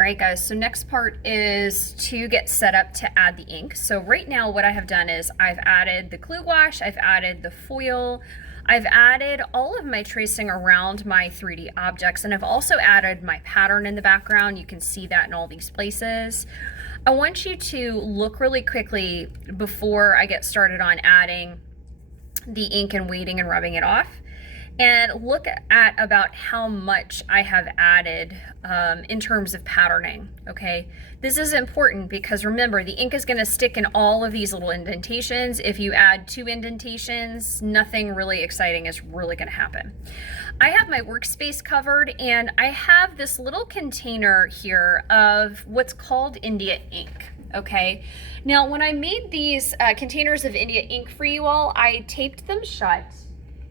All right, guys, so next part is to get set up to add the ink. So right now what I have done is I've added the glue wash, I've added the foil, I've added all of my tracing around my 3D objects, and I've also added my pattern in the background. You can see that in all these places. I want you to look really quickly before I get started on adding the ink and weighting and rubbing it off, and look at about how much I have added in terms of patterning, okay? This is important because remember, the ink is gonna stick in all of these little indentations. If you add 2 indentations, nothing really exciting is really gonna happen. I have my workspace covered, and I have this little container here of what's called India ink. Okay, now when I made these containers of India ink for you all, I taped them shut.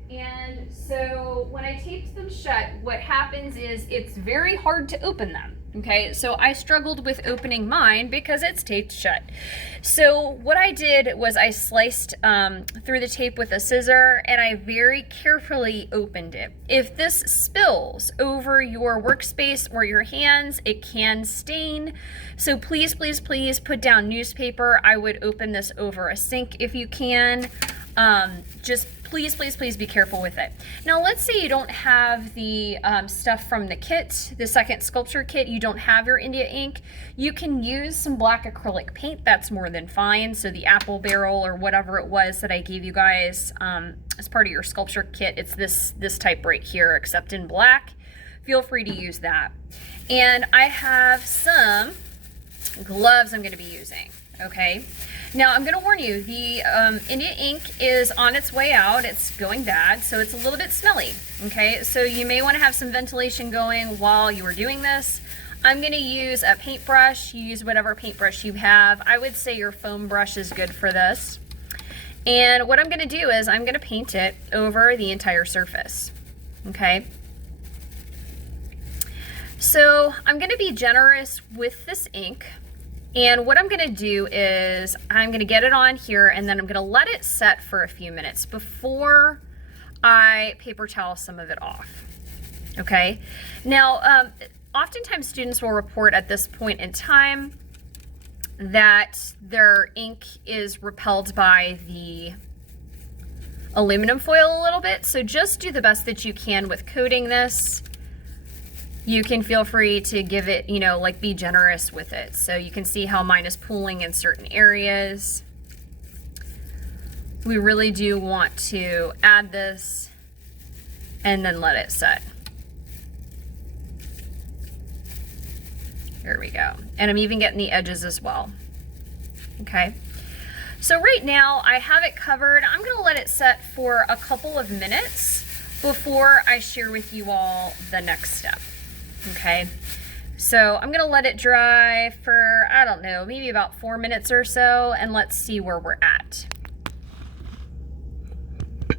And so when I taped them shut, what happens is it's very hard to open them, okay? So I struggled with opening mine because it's taped shut. So what I did was I sliced through the tape with a scissor, and I very carefully opened it. If this spills over your workspace or your hands, it can stain. So please, please, please put down newspaper. I would open this over a sink if you can. Just please, please, please be careful with it. Now, let's say you don't have the stuff from the kit, the second sculpture kit, you don't have your India ink. You can use some black acrylic paint, that's more than fine. So the apple barrel or whatever it was that I gave you guys as part of your sculpture kit, it's this type right here, except in black. Feel free to use that. And I have some gloves I'm gonna be using, okay? Now, I'm gonna warn you, the India ink is on its way out. It's going bad, so it's a little bit smelly, okay? So you may wanna have some ventilation going while you are doing this. I'm gonna use a paintbrush. You use whatever paintbrush you have. I would say your foam brush is good for this. And what I'm gonna do is I'm gonna paint it over the entire surface, okay? So I'm gonna be generous with this ink. And what I'm gonna do is I'm gonna get it on here, and then I'm gonna let it set for a few minutes before I paper towel some of it off, okay? Now, oftentimes students will report at this point in time that their ink is repelled by the aluminum foil a little bit, so just do the best that you can with coating this. You can feel free to give it, you know, like be generous with it. So you can see how mine is pooling in certain areas. We really do want to add this and then let it set. There we go. And I'm even getting the edges as well. Okay. So right now I have it covered. I'm gonna let it set for a couple of minutes before I share with you all the next step. Okay, so I'm gonna let it dry for, I don't know, maybe about 4 minutes or so, and let's see where we're at.